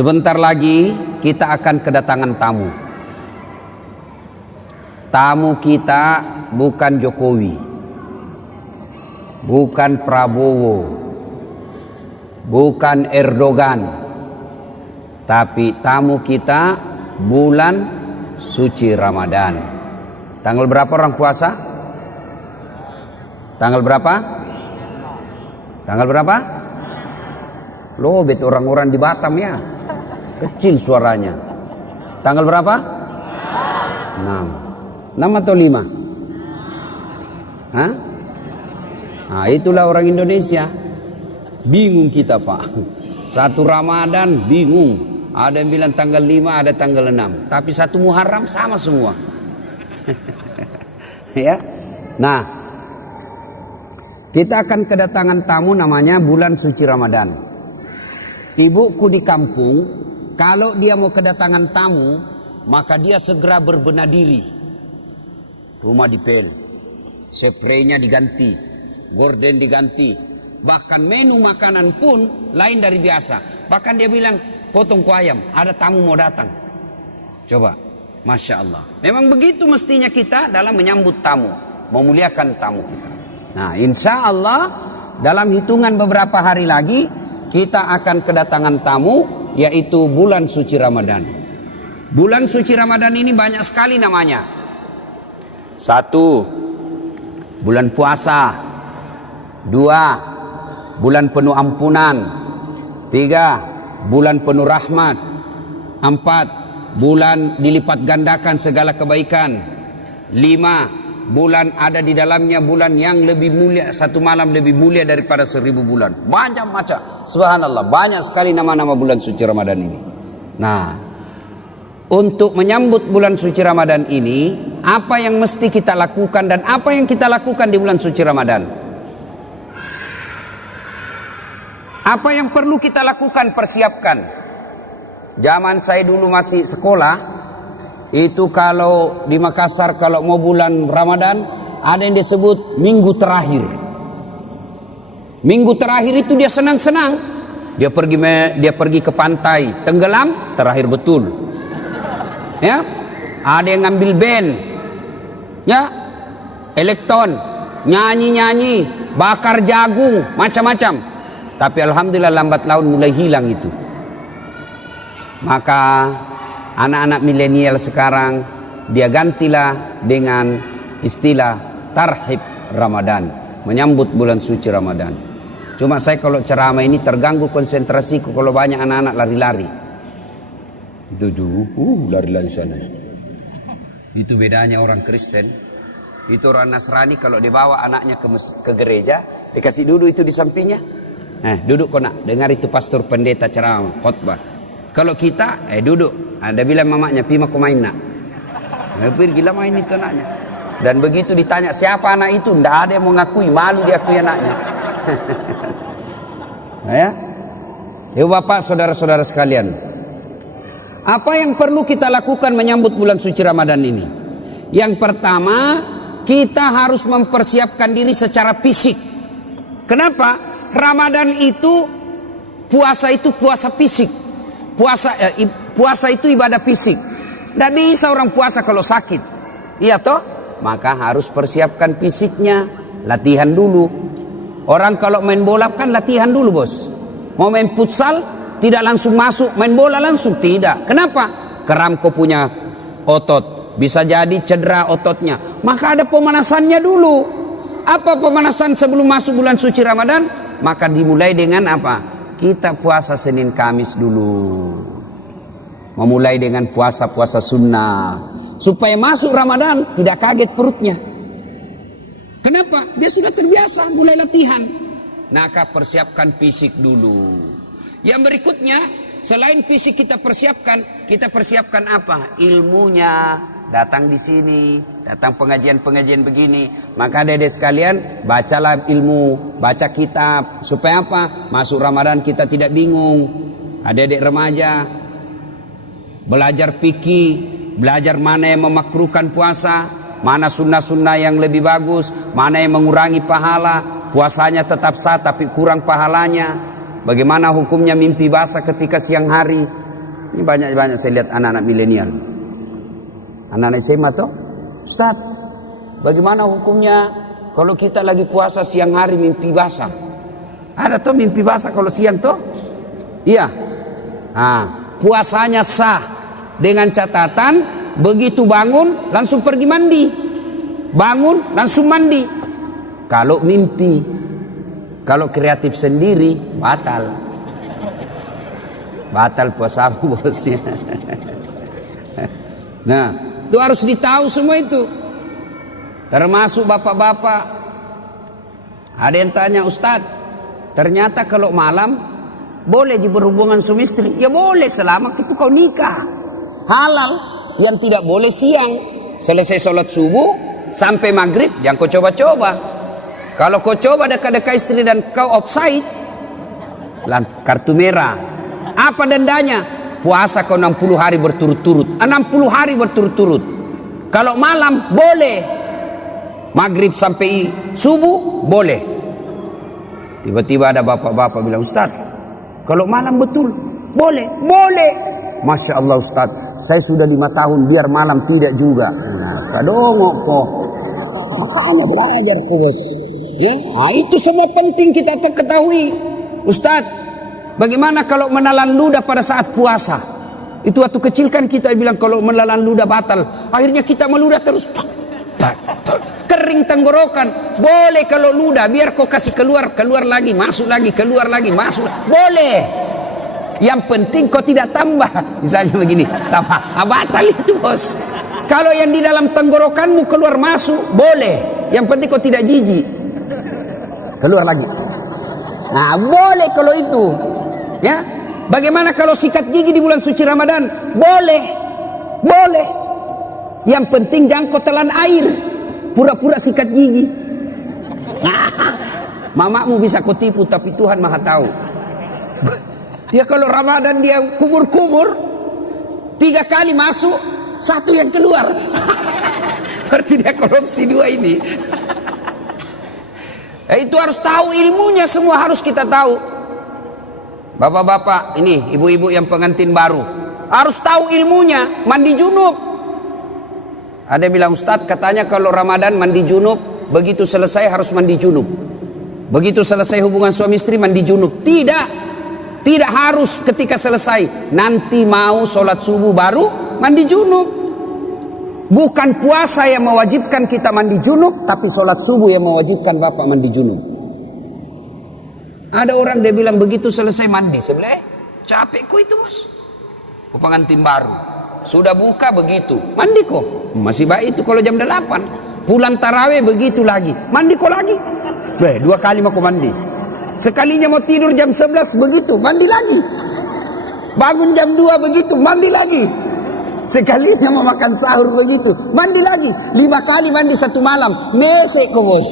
Sebentar lagi kita akan kedatangan tamu. Tamu kita bukan Jokowi, bukan Prabowo, bukan Erdogan, tapi tamu kita bulan suci Ramadan. Tanggal berapa orang puasa? Tanggal berapa? Tanggal berapa? Loh, bet orang-orang di Batam ya. Kecil suaranya. Tanggal berapa? 6. 6 atau 5? Hah? Nah, itulah orang Indonesia. Bingung kita, Pak. Satu Ramadan bingung. Ada yang bilang tanggal 5, ada tanggal 6. Tapi satu Muharram sama semua. Ya. Nah, kita akan kedatangan tamu namanya bulan suci Ramadan. Ibuku di kampung, kalau dia mau kedatangan tamu, maka dia segera berbenah diri. Rumah dipel, spraynya diganti, gorden diganti, bahkan menu makanan pun lain dari biasa. Bahkan dia bilang, potong ku ayam, ada tamu mau datang. Coba, Masya Allah. Memang begitu mestinya kita dalam menyambut tamu, memuliakan tamu kita. Nah, insya Allah dalam hitungan beberapa hari lagi kita akan kedatangan tamu, yaitu bulan suci Ramadan. Bulan suci Ramadan ini banyak sekali namanya. 1, bulan puasa. 2, bulan penuh ampunan. 3, bulan penuh rahmat. 4, bulan dilipat gandakan segala kebaikan. 5, bulan ada di dalamnya bulan yang lebih mulia, satu malam lebih mulia daripada 1000 bulan. Banyak macam, subhanallah, banyak sekali nama-nama bulan suci Ramadan ini. Nah, untuk menyambut bulan suci Ramadan ini, apa yang mesti kita lakukan dan apa yang kita lakukan di bulan suci Ramadan? Apa yang perlu kita lakukan, persiapkan? Zaman saya dulu masih sekolah, itu kalau di Makassar kalau mau bulan Ramadan ada yang disebut minggu terakhir. Minggu terakhir itu dia senang-senang. Dia pergi ke pantai, tenggelam, terakhir betul. Ya, ada yang ngambil band, ya, elektron, nyanyi-nyanyi, bakar jagung, macam-macam. Tapi alhamdulillah lambat laun mulai hilang itu. Maka anak-anak milenial sekarang dia gantilah dengan istilah tarhib Ramadan, menyambut bulan suci Ramadan. Cuma saya kalau ceramah ini terganggu konsentrasiku kalau banyak anak-anak lari-lari. Lari-lari sana. Itu bedanya orang Kristen. Itu orang Nasrani kalau dibawa anaknya ke gereja, dikasih duduk itu di sampingnya. Duduk kau nak, dengar itu pastor pendeta ceramah, khotbah. Kalau kita, duduk. Ada bilang mamanya, pi aku main nak. Pergi lah main itu anaknya. Dan begitu ditanya siapa anak itu, tidak ada yang mau ngakui, malu diakui anaknya. Ya, bapak, saudara-saudara sekalian, apa yang perlu kita lakukan menyambut bulan suci Ramadan ini? Yang pertama, kita harus mempersiapkan diri secara fisik. Kenapa? Ramadan itu, puasa itu puasa fisik. Puasa itu ibadah fisik. Tidak bisa orang puasa kalau sakit. Iya toh? Maka harus persiapkan fisiknya. Latihan dulu. Orang kalau main bola kan latihan dulu, bos. Mau main futsal tidak langsung masuk main bola langsung, tidak. Kenapa? Keram kau punya otot, bisa jadi cedera ototnya. Maka ada pemanasannya dulu. Apa pemanasan sebelum masuk bulan suci Ramadan? Maka dimulai dengan apa? Kita puasa Senin Kamis dulu. Memulai dengan puasa-puasa sunnah. Supaya masuk Ramadan tidak kaget perutnya. Kenapa? Dia sudah terbiasa mulai latihan. Maka persiapkan fisik dulu. Yang berikutnya, selain fisik kita persiapkan apa? Ilmunya. Datang di sini, datang pengajian-pengajian begini. Maka adik-adik sekalian, bacalah ilmu, baca kitab. Supaya apa? Masuk Ramadan kita tidak bingung. Adik-adik remaja, belajar fikih, belajar mana yang memakruhkan puasa, mana sunnah-sunnah yang lebih bagus, mana yang mengurangi pahala, puasanya tetap sah tapi kurang pahalanya. Bagaimana hukumnya mimpi basah ketika siang hari? Ini banyak-banyak saya lihat anak-anak milenial. Anak-anak SMA toh, Ustaz, bagaimana hukumnya kalau kita lagi puasa siang hari mimpi basah? Ada toh mimpi basah kalau siang toh? Iya. Nah, puasanya sah dengan catatan begitu bangun langsung pergi mandi. Bangun langsung mandi. Kalau mimpi, kalau kreatif sendiri batal. Batal puasamu bosnya. Nah, itu harus ditahu semua itu. Termasuk bapak-bapak. Ada yang tanya, Ustadz, ternyata kalau malam boleh berhubungan suami istri. Ya boleh selama itu kau nikah. Halal. Yang tidak boleh siang. Selesai sholat subuh sampai maghrib jangan kau coba-coba. Kalau kau coba dekat-dekat istri dan kau offside, kartu merah. Apa dendanya? Puasa kau 60 hari berturut-turut. 60 hari berturut-turut. Kalau malam boleh. Maghrib sampai subuh boleh. Tiba-tiba ada bapak-bapak bilang, Ustaz, kalau malam betul boleh? Boleh. Masya Allah Ustaz, saya sudah 5 tahun biar malam tidak juga. Nah, kadongok kok. Makanya belajar kok bos. Ya? Nah, itu semua penting kita ketahui. Ustaz, bagaimana kalau menelan ludah pada saat puasa? Itu waktu kecil kan kita bilang kalau menelan ludah batal. Akhirnya kita meludah terus. Kering tenggorokan. Boleh kalau ludah, biar kau kasih keluar lagi, masuk lagi, keluar lagi, masuk. Boleh. Yang penting kau tidak tambah. Misalnya begini, tambah. Batal itu bos. Kalau yang di dalam tenggorokanmu keluar masuk, boleh. Yang penting kau tidak jijik. Keluar lagi. Nah, boleh kalau itu. Ya. Bagaimana kalau sikat gigi di bulan suci Ramadan? Boleh. Boleh. Yang penting jangan kau telan air. Pura-pura sikat gigi. Mamamu bisa kau tipu, tapi Tuhan Maha tahu. Dia kalau Ramadan dia kumur-kumur, 3 kali masuk, 1 yang keluar. Berarti dia korupsi 2 ini. Itu harus tahu ilmunya, semua harus kita tahu. Bapak-bapak, ini ibu-ibu yang pengantin baru, harus tahu ilmunya, mandi junub. Ada yang bilang, Ustadz katanya kalau Ramadan mandi junub, begitu selesai harus mandi junub. Begitu selesai hubungan suami istri mandi junub. Tidak. Tidak harus ketika selesai. Nanti mau sholat subuh baru mandi junub. Bukan puasa yang mewajibkan kita mandi junub, tapi sholat subuh yang mewajibkan bapak mandi junub. Ada orang dia bilang begitu selesai mandi. Sebelah capekku itu bos. Ku pengantin baru. Sudah buka begitu. Mandi kok. Masih baik itu kalau jam 8. Pulang tarawih begitu lagi. Mandi kok lagi. 2 kali mau mandi. Sekalinya mau tidur jam 11 begitu. Mandi lagi. Bangun jam 2 begitu. Mandi lagi. Sekalinya mau makan sahur begitu. Mandi lagi. 5 kali mandi satu malam. Mesek kok bos.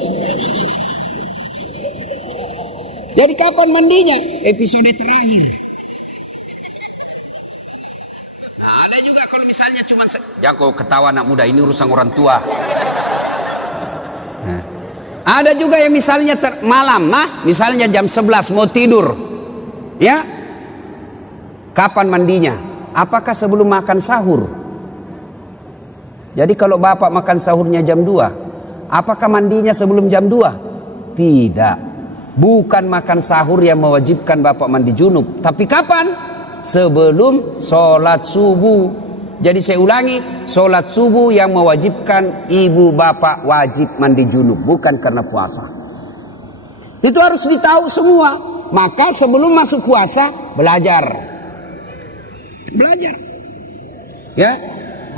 Jadi kapan mandinya? Episode terakhir. Nah, ada juga kalau misalnya cuma ya kok ketawa anak muda, ini urusan orang tua. Nah, ada juga yang misalnya malam, misalnya jam 11 mau tidur. Ya. Kapan mandinya? Apakah sebelum makan sahur? Jadi kalau bapak makan sahurnya jam 2, apakah mandinya sebelum jam 2? Tidak. Bukan makan sahur yang mewajibkan bapak mandi junub. Tapi kapan? Sebelum sholat subuh. Jadi saya ulangi, sholat subuh yang mewajibkan ibu bapak wajib mandi junub. Bukan karena puasa. Itu harus ditahu semua. Maka sebelum masuk puasa, belajar. Belajar. Ya.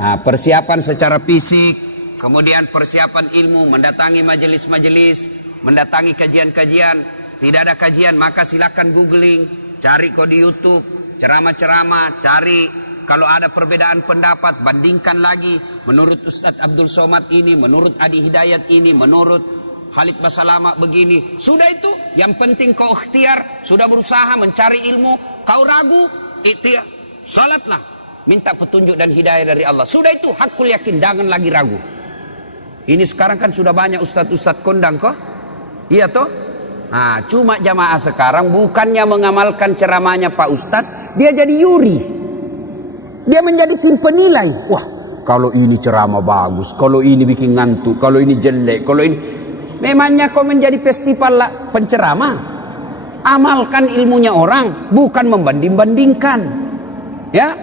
Nah, persiapan secara fisik. Kemudian persiapan ilmu, mendatangi majelis-majelis. Mendatangi kajian-kajian. Tidak ada kajian maka silakan googling, cari kok di YouTube, ceramah-ceramah, cari kalau ada perbedaan pendapat bandingkan lagi. Menurut Ustadz Abdul Somad ini, menurut Adi Hidayat ini, menurut Khalid Basalama begini. Sudah itu, yang penting kau ikhtiar, sudah berusaha mencari ilmu, kau ragu, ikhtiar, salatlah, minta petunjuk dan hidayah dari Allah. Sudah itu hakul yakin, jangan lagi ragu. Ini sekarang kan sudah banyak ustadz-ustadz kondang kok. Iya toh? Nah, cuma jamaah sekarang bukannya mengamalkan ceramahnya Pak Ustadz, dia jadi yuri. Dia menjadi tim penilai. Wah, kalau ini ceramah bagus, kalau ini bikin ngantuk, kalau ini jelek, kalau ini. Memangnya kau menjadi festival penceramah? Amalkan ilmunya orang, bukan membanding-bandingkan. Ya.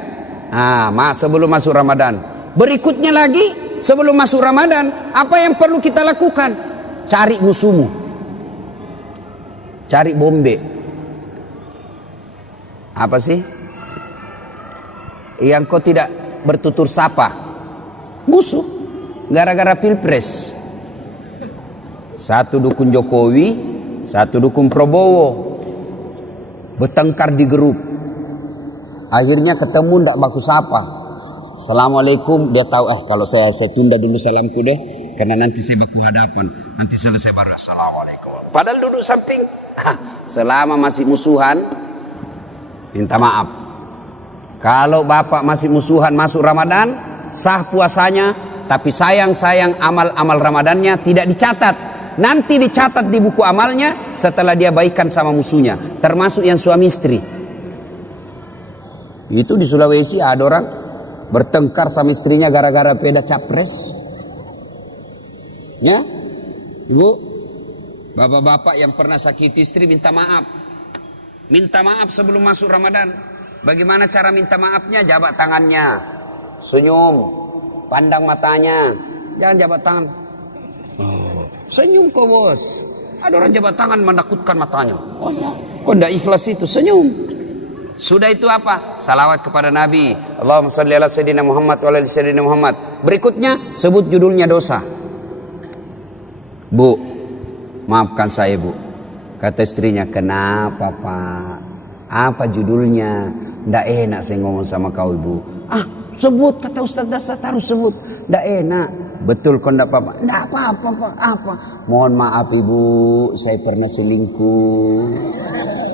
Sebelum masuk Ramadan. Berikutnya lagi, sebelum masuk Ramadan, apa yang perlu kita lakukan? Cari musuhmu. Cari bombe. Apa sih? Yang kau tidak bertutur sapa. Musuh. Gara-gara pilpres. Satu dukung Jokowi, satu dukung Prabowo. Bertengkar di grup. Akhirnya ketemu ndak baku sapa. Assalamualaikum, dia tahu kalau saya tunda dulu salamku deh, karena nanti saya baku hadapan. Nanti selesai baru assalamualaikum. Padahal duduk samping. Selama masih musuhan, minta maaf. Kalau bapak masih musuhan masuk Ramadan, sah puasanya, tapi sayang amal-amal Ramadannya tidak dicatat. Nanti dicatat di buku amalnya setelah dia baikan sama musuhnya, termasuk yang suami istri. Itu di Sulawesi ada orang bertengkar sama istrinya gara-gara beda capres. Ya, ibu, bapak-bapak yang pernah sakiti istri minta maaf. Minta maaf sebelum masuk Ramadan. Bagaimana cara minta maafnya? Jabat tangannya, senyum, pandang matanya, jangan jabat tangan. Senyum kok bos. Ada orang jabat tangan menakutkan matanya. Oh ya, kok tidak ikhlas itu, senyum. Sudah itu apa? Salawat kepada Nabi. Allahumma shalli ala sayyidina Muhammad wa ala sayyidina Muhammad. Berikutnya sebut judulnya dosa. Bu, maafkan saya bu. Kata istrinya, kenapa pak? Apa judulnya? Nggak enak saya ngomong sama kau ibu. Sebut, kata Ustaz Dasar harus sebut. Nggak enak. Betul kau nggak apa-apa? Nggak apa-apa pak. Apa? Mohon maaf ibu, saya pernah selingkuh.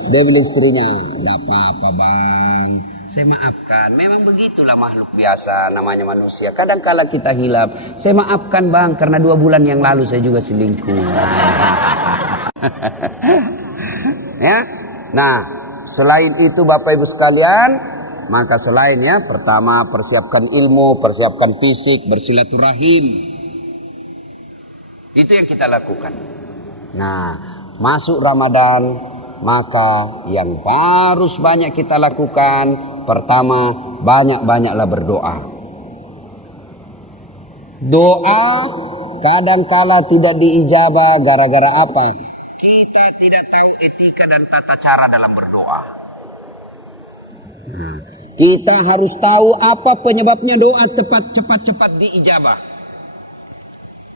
Dia bilang istrinya, nggak apa-apa bang, saya maafkan. Memang begitulah makhluk biasa, namanya manusia. Kadang-kala kita hilap. Saya maafkan bang, karena 2 bulan yang lalu saya juga selingkuh. Ya, nah selain itu bapak ibu sekalian, maka selain ya, pertama persiapkan ilmu, persiapkan fisik, bersilaturahim. Itu yang kita lakukan. Nah, masuk Ramadan, maka yang harus banyak kita lakukan, pertama banyak-banyaklah berdoa. Doa kadangkala tidak diijabah gara-gara apa? Kita tidak tahu etika dan tata cara dalam berdoa. Kita harus tahu apa penyebabnya doa cepat diijabah.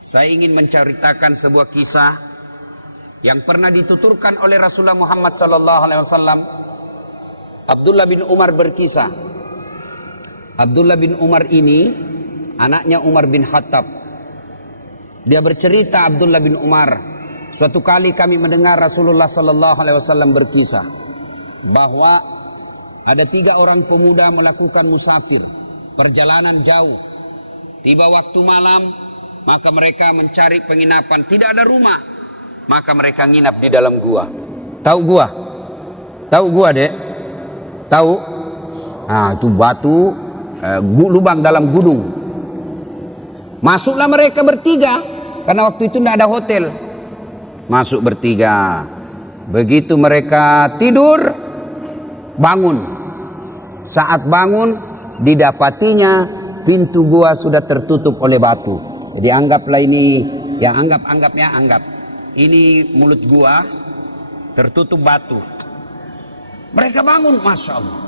Saya ingin menceritakan sebuah kisah yang pernah dituturkan oleh Rasulullah Muhammad SAW. Abdullah bin Umar berkisah. Abdullah bin Umar ini anaknya Umar bin Khattab. Dia bercerita, Abdullah bin Umar, suatu kali kami mendengar Rasulullah SAW berkisah bahwa ada 3 orang pemuda melakukan musafir, perjalanan jauh. Tiba waktu malam, maka mereka mencari penginapan, tidak ada rumah. Maka mereka nginap di dalam gua. Tahu gua? Tahu gua, Dek? Tahu? Itu batu lubang dalam gunung. Masuklah mereka bertiga, karena waktu itu tidak ada hotel. Masuk bertiga. Begitu mereka tidur, bangun. Saat bangun, didapatinya pintu gua sudah tertutup oleh batu. Jadi anggaplah ini, ya anggap. Ini mulut gua tertutup batu. Mereka bangun, masya Allah.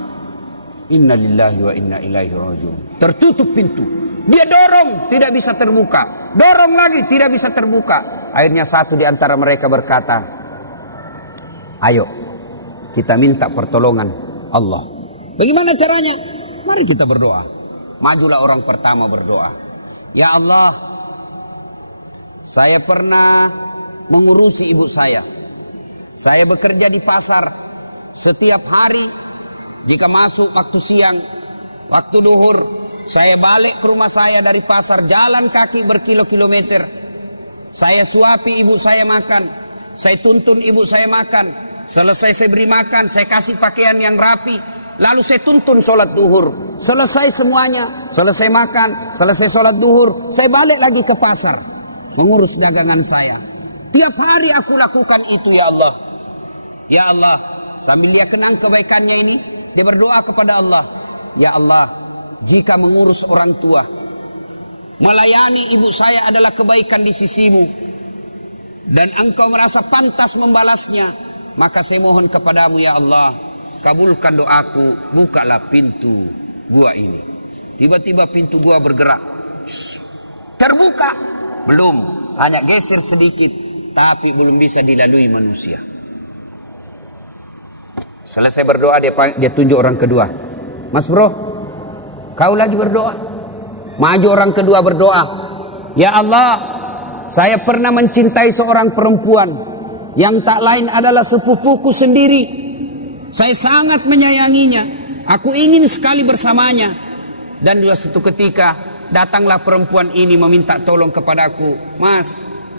Inna lillahi wa inna ilaihi rajiun. Tertutup pintu. Dia dorong, tidak bisa terbuka. Dorong lagi, tidak bisa terbuka. Akhirnya satu di antara mereka berkata, ayo kita minta pertolongan Allah. Bagaimana caranya? Mari kita berdoa. Majulah orang pertama berdoa. Ya Allah, saya pernah mengurusi ibu saya. Saya bekerja di pasar. Setiap hari jika masuk waktu siang, waktu duhur, saya balik ke rumah saya dari pasar, jalan kaki berkilo-kilometer. Saya suapi ibu saya makan. Saya tuntun ibu saya makan. Selesai saya beri makan, saya kasih pakaian yang rapi. Lalu saya tuntun sholat duhur. Selesai semuanya, selesai makan, selesai sholat duhur, saya balik lagi ke pasar, mengurus dagangan saya. Tiap hari aku lakukan itu, ya Allah. Ya Allah, sambil dia kenang kebaikannya ini, dia berdoa kepada Allah. Ya Allah, jika mengurus orang tua, melayani ibu saya adalah kebaikan di sisimu, dan engkau merasa pantas membalasnya, maka saya mohon kepadamu, ya Allah, kabulkan doaku, bukalah pintu gua ini. Tiba-tiba pintu gua bergerak, terbuka, belum, hanya geser sedikit, tapi belum bisa dilalui manusia. Selesai berdoa, dia tunjuk orang kedua. Mas bro, kau lagi berdoa. Maju orang kedua berdoa. Ya Allah, saya pernah mencintai seorang perempuan yang tak lain adalah sepupuku sendiri. Saya sangat menyayanginya. Aku ingin sekali bersamanya. Dan dua satu ketika datanglah perempuan ini meminta tolong kepadaku. Mas,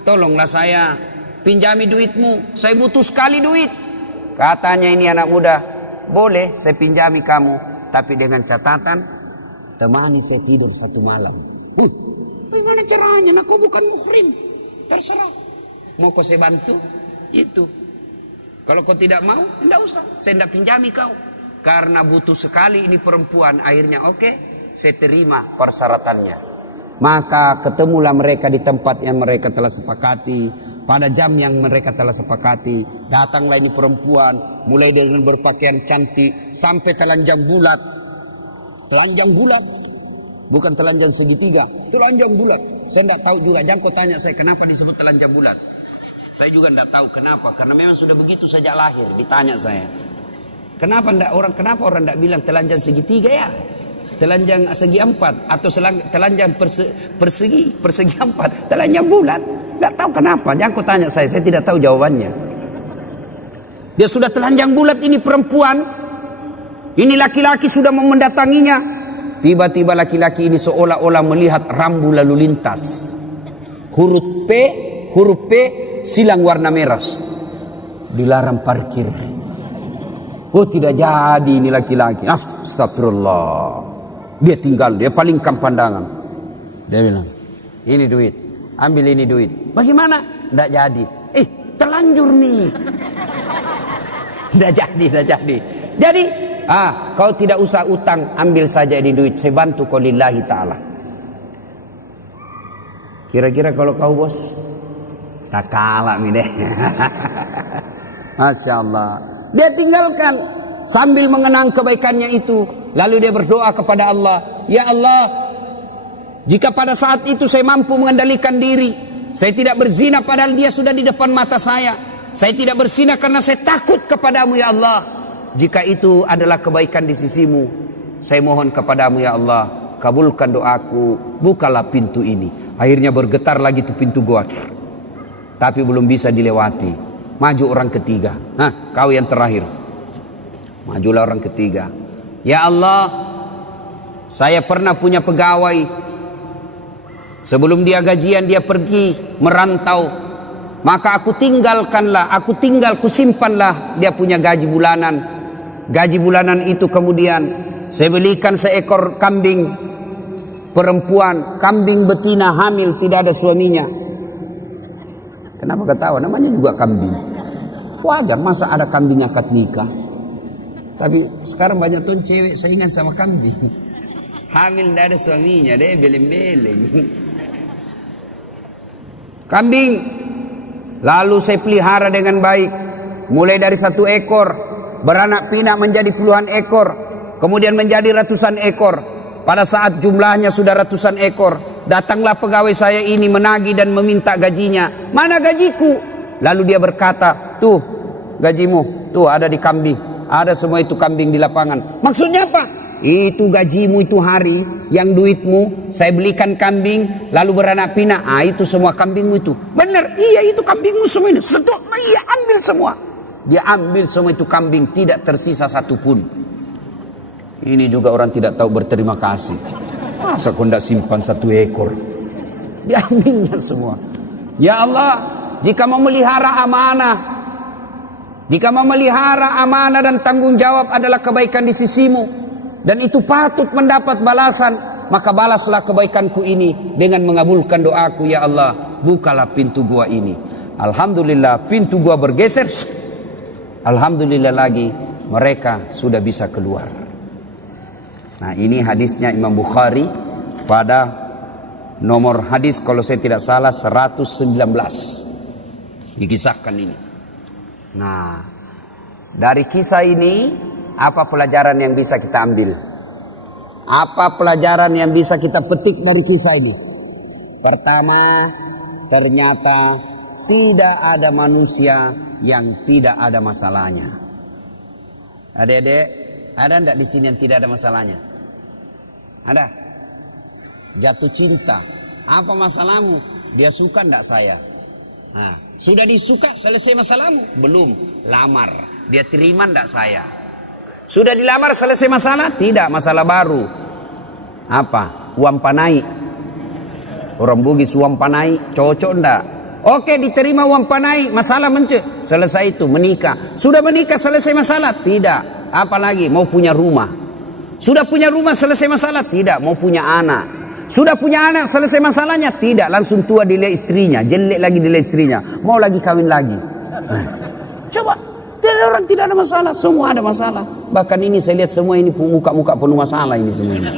tolonglah saya, pinjami duitmu. Saya butuh sekali duit. Katanya ini anak muda, boleh saya pinjami kamu, tapi dengan catatan, temani saya tidur satu malam. Bagaimana caranya? Nak, kau bukan muhrim. Terserah. Mau kau saya bantu? Itu. Kalau kau tidak mau, tidak usah. Saya tidak pinjami kau. Karena butuh sekali ini perempuan. Akhirnya oke, saya terima persyaratannya. Maka ketemulah mereka di tempat yang mereka telah sepakati. Pada jam yang mereka telah sepakati, datanglah ini perempuan, mulai dengan berpakaian cantik sampai telanjang bulat. Telanjang bulat, bukan telanjang segitiga, telanjang bulat. Saya tidak tahu juga, jangan kau tanya saya kenapa disebut telanjang bulat. Saya juga tidak tahu kenapa, karena memang sudah begitu sejak lahir. Ditanya saya, kenapa orang tidak bilang telanjang segitiga ya? Telanjang segi empat atau telanjang persegi empat, telanjang bulat. Tidak tahu kenapa, jangan kau tanya saya tidak tahu jawabannya. Dia sudah telanjang bulat ini perempuan, ini laki-laki sudah mau mendatanginya. Tiba-tiba laki-laki ini seolah-olah melihat rambu lalu lintas. Huruf P silang warna merah. Dilarang parkir. Oh, tidak jadi ini laki-laki. Astagfirullah. Dia tinggal, dia palingkan pandangan. Dia bilang, ini duit, ambil ini duit. Bagaimana? Tidak jadi. Terlanjur nih. Tidak jadi. Jadi, kau tidak usah utang, ambil saja ini duit. Saya bantu kau lillahi ta'ala. Kira-kira kalau kau bos, tak kalah nih deh. Masya Allah. Dia tinggalkan sambil mengenang kebaikannya itu. Lalu dia berdoa kepada Allah. Ya Allah, jika pada saat itu saya mampu mengendalikan diri, saya tidak berzina padahal dia sudah di depan mata saya. Saya tidak berzina karena saya takut kepadamu ya Allah. Jika itu adalah kebaikan di sisimu, saya mohon kepadamu ya Allah, kabulkan doaku, bukalah pintu ini. Akhirnya bergetar lagi tuh pintu gua, tapi belum bisa dilewati. Maju orang ketiga. Kau yang terakhir. Majulah orang ketiga. Ya Allah, saya pernah punya pegawai. Sebelum dia gajian dia pergi merantau. Maka aku simpanlah dia punya gaji bulanan. Gaji bulanan itu kemudian saya belikan seekor kambing perempuan, kambing betina hamil tidak ada suaminya. Kenapa ketawa? Namanya juga kambing. Wajar, masa ada kambing akad nikah. Tapi sekarang banyak tuh cewek saingan sama kambing. Hamil tidak ada suaminya, deh beleng-beleng. Kambing. Lalu saya pelihara dengan baik. Mulai dari 1 ekor. Beranak pinak menjadi puluhan ekor. Kemudian menjadi ratusan ekor. Pada saat jumlahnya sudah ratusan ekor, datanglah pegawai saya ini menagih dan meminta gajinya. Mana gajiku? Lalu dia berkata, tuh gajimu, tuh ada di kambing. Ada semua itu kambing di lapangan. Maksudnya apa? Itu gajimu itu hari yang duitmu saya belikan kambing lalu beranak pinak. Itu semua kambingmu itu. Benar, iya itu kambingmu semua ini. Iya ambil semua. Dia ambil semua itu kambing, tidak tersisa satupun. Ini juga orang tidak tahu berterima kasih. Masa kau tidak simpan 1 ekor? Diambilnya semua. Ya Allah, jika memelihara amanah dan tanggung jawab adalah kebaikan di sisimu, dan itu patut mendapat balasan, maka balaslah kebaikanku ini dengan mengabulkan doaku, ya Allah, bukalah pintu gua ini. Alhamdulillah pintu gua bergeser. Alhamdulillah lagi mereka sudah bisa keluar. Nah, ini hadisnya Imam Bukhari pada nomor hadis kalau saya tidak salah 119. Dikisahkan ini. Nah, dari kisah ini apa pelajaran yang bisa kita ambil? Apa pelajaran yang bisa kita petik dari kisah ini? Pertama, ternyata tidak ada manusia yang tidak ada masalahnya. Adik-adik, ada enggak di sini yang tidak ada masalahnya? Ada? Jatuh cinta. Apa masalahmu? Dia suka enggak saya? Nah, sudah disuka, selesai masalahmu? Belum. Lamar. Dia terima enggak saya? Sudah dilamar, selesai masalah? Tidak, masalah baru. Apa? Uang panai. Orang Bugis uang panai, cocok enggak? Oke, diterima uang panai, masalah selesai itu, menikah. Sudah menikah, selesai masalah? Tidak. Apalagi mau punya rumah. Sudah punya rumah, selesai masalah? Tidak. Mau punya anak. Sudah punya anak, selesai masalahnya? Tidak. Langsung tua dilihat istrinya, jelek lagi dilihat istrinya, mau lagi kawin lagi. Coba, tidak, orang tidak ada masalah, semua ada masalah. Bahkan ini saya lihat semua ini muka-muka penuh masalah ini semua ini.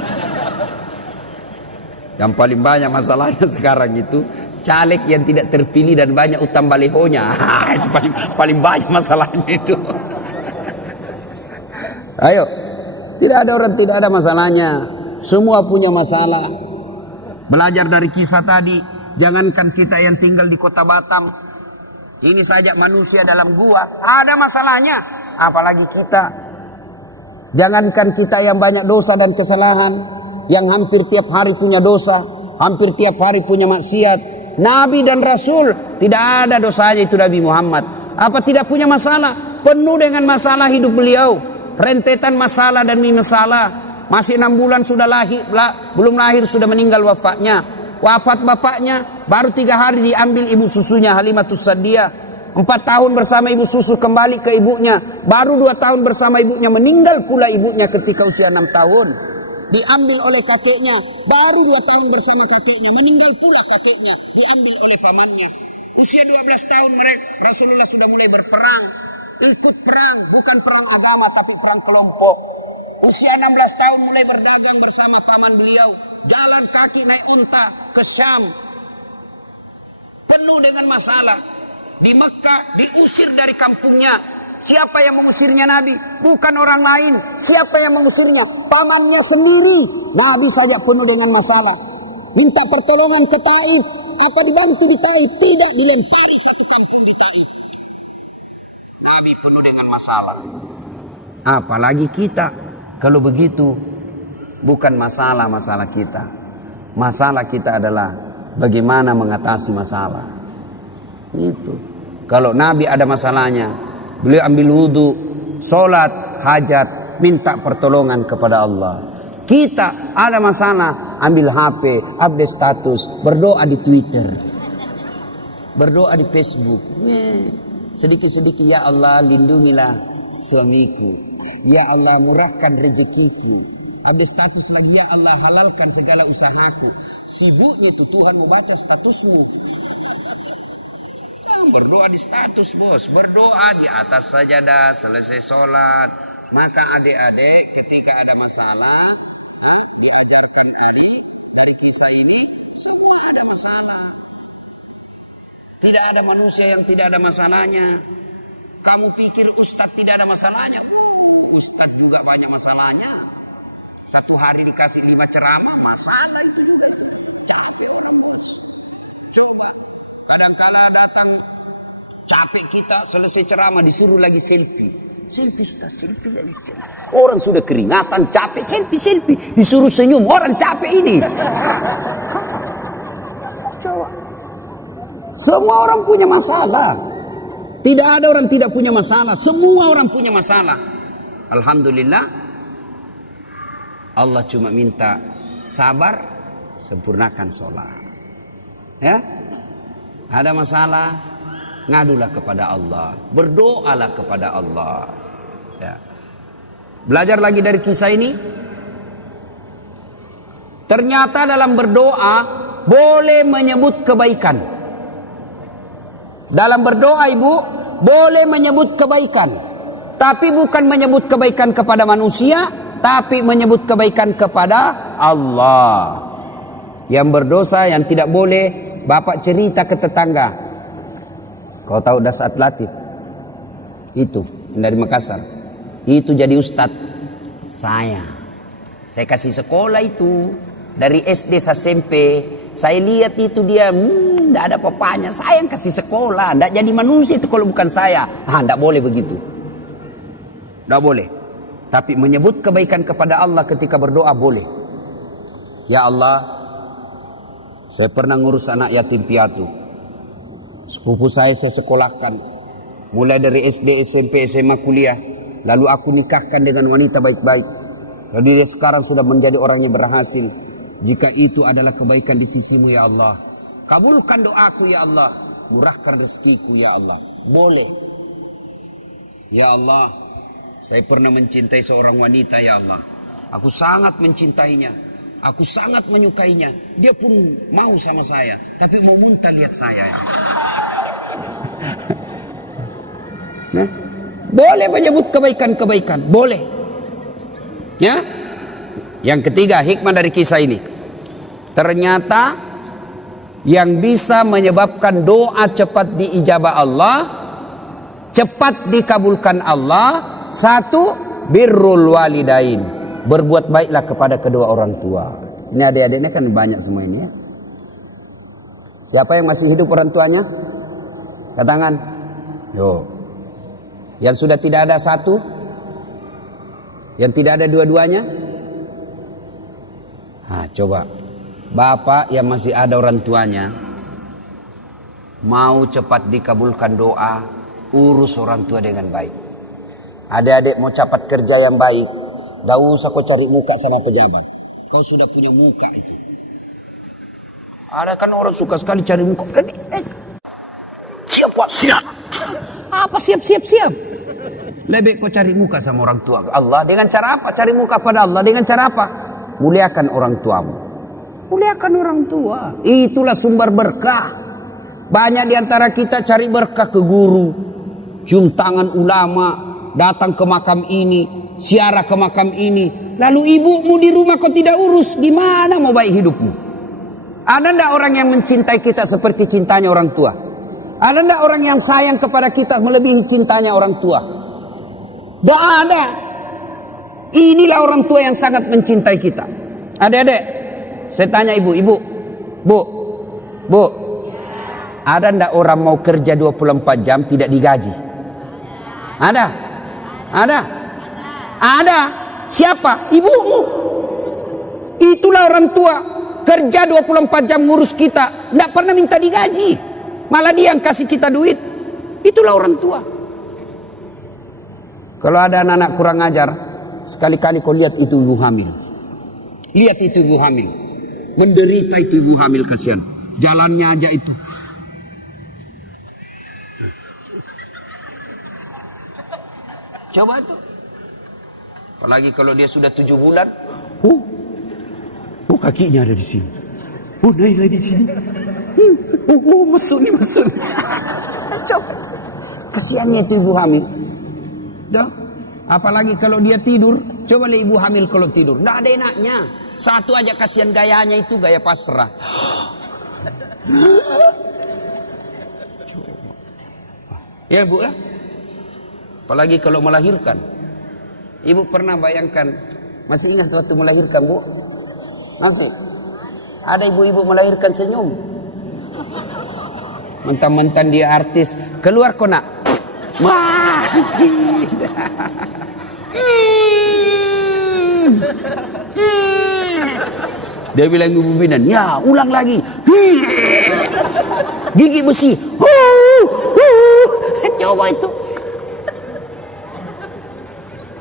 Yang paling banyak masalahnya sekarang itu caleg yang tidak terpilih dan banyak utang balihonya. Itu paling banyak masalahnya itu. Ayo, tidak ada orang tidak ada masalahnya. Semua punya masalah. Belajar dari kisah tadi. Jangankan kita yang tinggal di kota Batam, ini saja manusia dalam gua ada masalahnya. Apalagi kita. Jangankan kita yang banyak dosa dan kesalahan, yang hampir tiap hari punya dosa, hampir tiap hari punya maksiat. Nabi dan Rasul tidak ada dosanya itu Nabi Muhammad. Apa tidak punya masalah? Penuh dengan masalah hidup beliau. Rentetan masalah dan masalah. Masih 6 bulan sudah lahir, belum lahir sudah meninggal wafatnya. Wafat bapaknya baru 3 hari diambil ibu susunya Halimatus Sa'diyah. 4 tahun bersama ibu susu kembali ke ibunya. Baru 2 tahun bersama ibunya, meninggal pula ibunya ketika usia 6 tahun. Diambil oleh kakeknya, baru 2 tahun bersama kakeknya, meninggal pula kakeknya, diambil oleh pamannya. Usia 12 tahun mereka, Rasulullah sudah mulai berperang, ikut perang, bukan perang agama tapi perang kelompok. Usia 16 tahun mulai berdagang bersama paman beliau, jalan kaki naik unta ke Syam, penuh dengan masalah. Di Mekah diusir dari kampungnya. Siapa yang mengusirnya Nabi? Bukan orang lain. Siapa yang mengusirnya? Pamannya sendiri. Nabi saja penuh dengan masalah. Minta pertolongan ke Taif. Apa dibantu di Taif? Tidak, dilempari satu kampung di Taif. Nabi penuh dengan masalah. Apalagi kita. Kalau begitu, bukan masalah kita. Masalah kita adalah bagaimana mengatasi masalah. Itu. Kalau Nabi ada masalahnya, beliau ambil wudhu, sholat, hajat, minta pertolongan kepada Allah. Kita ada masalah, ambil HP, update status, berdoa di Twitter, berdoa di Facebook. Sedikit-sedikit, ya Allah lindungilah suamiku, ya Allah murahkan rezekiku. Update status lagi, ya Allah halalkan segala usahaku. Sibuknya itu Tuhan membaca statusmu. Berdoa di status bos, berdoa di atas sajadah selesai sholat. Maka adik-adik ketika ada masalah, diajarkan dari kisah ini, semua ada masalah. Tidak ada manusia yang tidak ada masalahnya. Kamu pikir Ustadz tidak ada masalahnya? Ustadz juga banyak masalahnya. Satu hari dikasih 5 ceramah, masalah itu juga. Capek orang bos. Coba. Kadang-kala datang capek kita selesai ceramah disuruh lagi selfie. Selfie sudah selfie lagi. Orang sudah keringatan capek selfie disuruh senyum, orang capek ini. Coba. Semua orang punya masalah. Tidak ada orang tidak punya masalah. Semua orang punya masalah. Alhamdulillah. Allah cuma minta sabar, sempurnakan sholat. Ya. Ada masalah, ngadulah kepada Allah, berdoalah kepada Allah. Ya. Belajar lagi dari kisah ini, Ternyata dalam berdoa boleh menyebut kebaikan. Dalam berdoa ibu boleh menyebut kebaikan. Tapi bukan menyebut kebaikan kepada manusia, tapi menyebut kebaikan kepada Allah. Yang berdosa yang tidak boleh, bapak cerita ke tetangga. Kau tahu Dasat Latif? Itu dari Makassar. Itu jadi ustadz. Saya kasih sekolah itu. Dari SD SMP, saya lihat itu dia, tidak ada papanya. Saya yang kasih sekolah, tidak jadi manusia itu kalau bukan saya. Tidak boleh begitu. Tidak boleh. Tapi menyebut kebaikan kepada Allah ketika berdoa boleh. Ya Allah, saya pernah ngurus anak yatim piatu. Sepupu saya sekolahkan. Mulai dari SD, SMP, SMA, kuliah. Lalu aku nikahkan dengan wanita baik-baik. Jadi dia sekarang sudah menjadi orang yang berhasil. Jika itu adalah kebaikan di sisimu ya Allah, kabulkan doaku ya Allah, murahkan rezekiku ya Allah. Boleh. Ya Allah, saya pernah mencintai seorang wanita ya Allah. Aku sangat mencintainya. Aku sangat menyukainya. Dia pun mau sama saya, tapi mau muntah lihat saya. Nah, boleh menyebut kebaikan-kebaikan, boleh. Ya. Yang ketiga, hikmah dari kisah ini. Ternyata yang bisa menyebabkan doa cepat diijabah Allah, cepat dikabulkan Allah, satu, birrul walidain, berbuat baiklah kepada kedua orang tua. Ini adik-adiknya kan banyak semua ini ya. Siapa yang masih hidup orang tuanya? Angkat tangan. Yo. Yang sudah tidak ada satu? Yang tidak ada dua-duanya? Nah, coba. Bapak yang masih ada orang tuanya, mau cepat dikabulkan doa, urus orang tua dengan baik. Adik-adik mau cepat kerja yang baik, gak usah kau cari muka sama pejabat. Kau sudah punya muka itu. Ada kan orang suka sekali cari muka. Siap. Apa siap? Lebih kau cari muka sama orang tua Allah. Dengan cara apa? Cari muka pada Allah. Dengan cara apa? Muliakan orang tuamu. Muliakan orang tua. Itulah sumber berkah. Banyak diantara kita cari berkah ke guru, cium tangan ulama, datang ke makam ini, ziarah ke makam ini. Lalu ibumu di rumah kau tidak urus, gimana mau baik hidupmu? Ada ndak orang yang mencintai kita seperti cintanya orang tua? Ada ndak orang yang sayang kepada kita melebihi cintanya orang tua? Ndak ada. Inilah orang tua yang sangat mencintai kita. Adik-adik, saya tanya ibu, Bu, ada ndak orang mau kerja 24 jam tidak digaji? Ada? Siapa? Ibumu. Itulah orang tua. Kerja 24 jam ngurus kita, ndak pernah minta digaji. Malah dia yang kasih kita duit. Itulah orang tua. Kalau ada anak-anak kurang ajar, sekali-kali kau lihat itu ibu hamil. Lihat itu ibu hamil. Menderita itu ibu hamil, kasihan. Jalannya aja itu. Coba itu. Apalagi kalau dia sudah 7 bulan. Kakinya ada di sini. Naik di sini. Mesut. Coba. Kasihannya itu ibu hamil. Dah. Apalagi kalau dia tidur. Coba lihat ibu hamil kalau tidur. Nggak ada enaknya. Satu aja kasihan gayanya itu, gaya pasrah. Ya Bu ya. Apalagi kalau melahirkan. Ibu pernah bayangkan, masih ingat waktu melahirkan Bu? Masih. Ada ibu-ibu melahirkan senyum. Mentang-mentang dia artis, keluar kok nak. Dia bilang ibu bidan, ya ulang lagi. Gigi besi. Coba itu.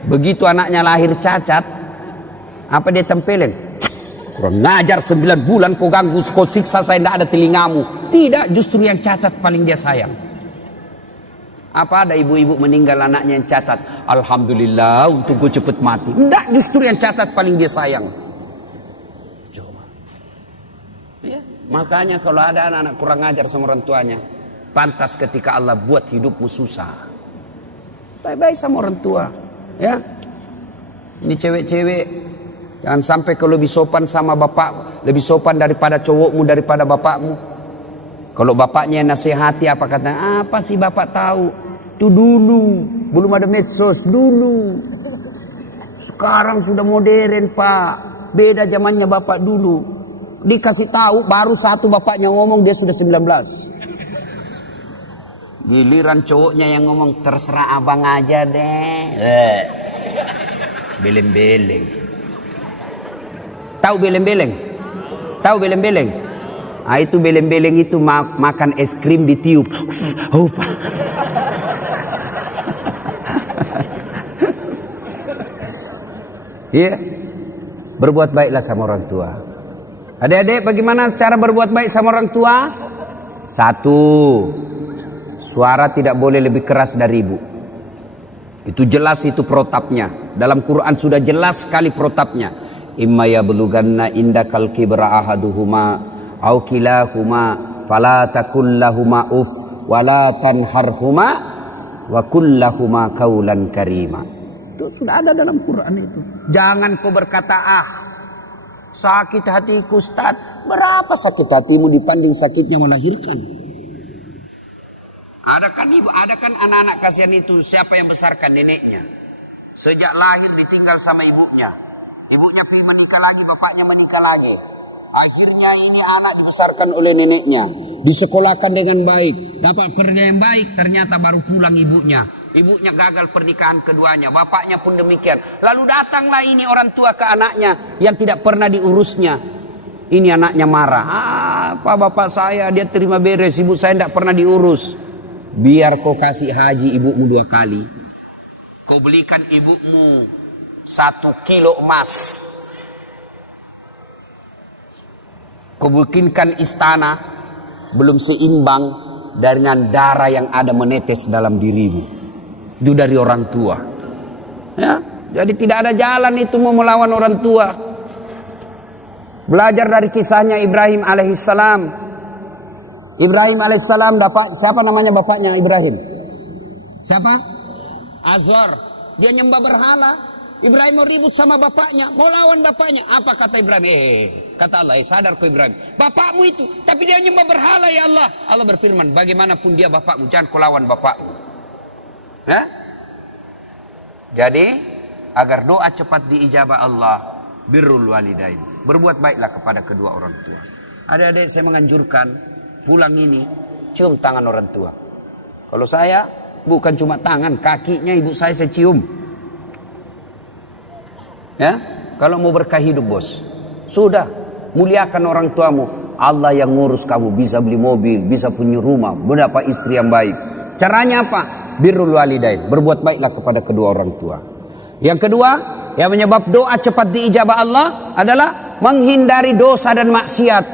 Begitu anaknya lahir cacat, apa dia tempelin? Kurang ngajar 9 bulan kau ganggu, kau siksa saya, tidak ada telingamu. Tidak, justru yang cacat paling dia sayang. Apa ada ibu-ibu meninggal anaknya yang cacat? Alhamdulillah untuk gue cepet mati. Tidak, justru yang cacat paling dia sayang. Coba. Ya. Makanya kalau ada anak-anak kurang ajar sama orang tuanya, pantas ketika Allah buat hidupmu susah. Baik-baik sama orang tua. Ya. Ini cewek-cewek, jangan sampai kalau lebih sopan sama bapak, lebih sopan daripada cowokmu, daripada bapakmu. Kalau bapaknya nasihati apa kata, apa sih bapak tahu? Itu dulu, belum ada medsos dulu. Sekarang sudah modern pak, beda zamannya bapak dulu. Dikasih tahu baru satu bapaknya ngomong dia sudah 19. Giliran cowoknya yang ngomong terserah abang aja deh. Beleng-beleng. Tahu beleng-beleng? Tahu beleng-beleng? Ah itu beleng-beleng itu makan es krim ditiup. Oh, iya. Berbuat baiklah sama orang tua. Adik-adik, bagaimana cara berbuat baik sama orang tua? 1. Suara tidak boleh lebih keras dari ibu. Itu jelas, itu protapnya. Dalam Quran sudah jelas sekali protapnya. Imma yablughanna indakal kibra ahaduhuma aw kilahuma fala takul lahuma uf wala tanharhuma wa kullahuma qaulan karima. Itu sudah ada dalam Quran itu. Jangan kau berkata, sakit hatiku Ustaz. Berapa sakit hatimu dibanding sakitnya melahirkan? Ada kan anak-anak kasihan itu siapa yang besarkan neneknya? Sejak lahir ditinggal sama ibunya. Ibunya pergi menikah lagi, bapaknya menikah lagi. Akhirnya ini anak dibesarkan oleh neneknya, disekolahkan dengan baik, dapat kerja yang baik, ternyata baru pulang ibunya. Ibunya gagal pernikahan keduanya, bapaknya pun demikian. Lalu datanglah ini orang tua ke anaknya yang tidak pernah diurusnya. Ini anaknya marah. Apa bapak saya, dia terima beres, ibu saya tidak pernah diurus. Biar kau kasih haji ibumu 2 kali. Kau belikan ibumu 1 kilo emas. Kau bikinkan istana belum seimbang dengan darah yang ada menetes dalam dirimu. Itu dari orang tua. Ya, jadi tidak ada jalan itu mau melawan orang tua. Belajar dari kisahnya Ibrahim alaihissalam. Ibrahim alaihissalam dapat siapa namanya bapaknya Ibrahim? Siapa? Azor. Dia nyembah berhala. Ibrahim mau ribut sama bapaknya, mau lawan bapaknya. Apa kata Ibrahim? Kata Allah, sadar kau Ibrahim. Bapakmu itu, tapi dia nyembah berhala ya Allah. Allah berfirman, bagaimanapun dia bapakmu, jangan kau lawan bapakmu. Ya? Jadi, agar doa cepat diijabah Allah, birrul walidain. Berbuat baiklah kepada kedua orang tua. Adik-adik, saya menganjurkan pulang ini cium tangan orang tua. Kalau saya bukan cuma tangan, kakinya ibu saya cium. Ya, kalau mau berkah hidup bos, sudah muliakan orang tuamu. Allah yang ngurus kamu, bisa beli mobil, bisa punya rumah, mendapat istri yang baik. Caranya apa? Birrul walidain, berbuat baiklah kepada kedua orang tua. Yang kedua, yang menyebab doa cepat diijabah Allah adalah menghindari dosa dan maksiat.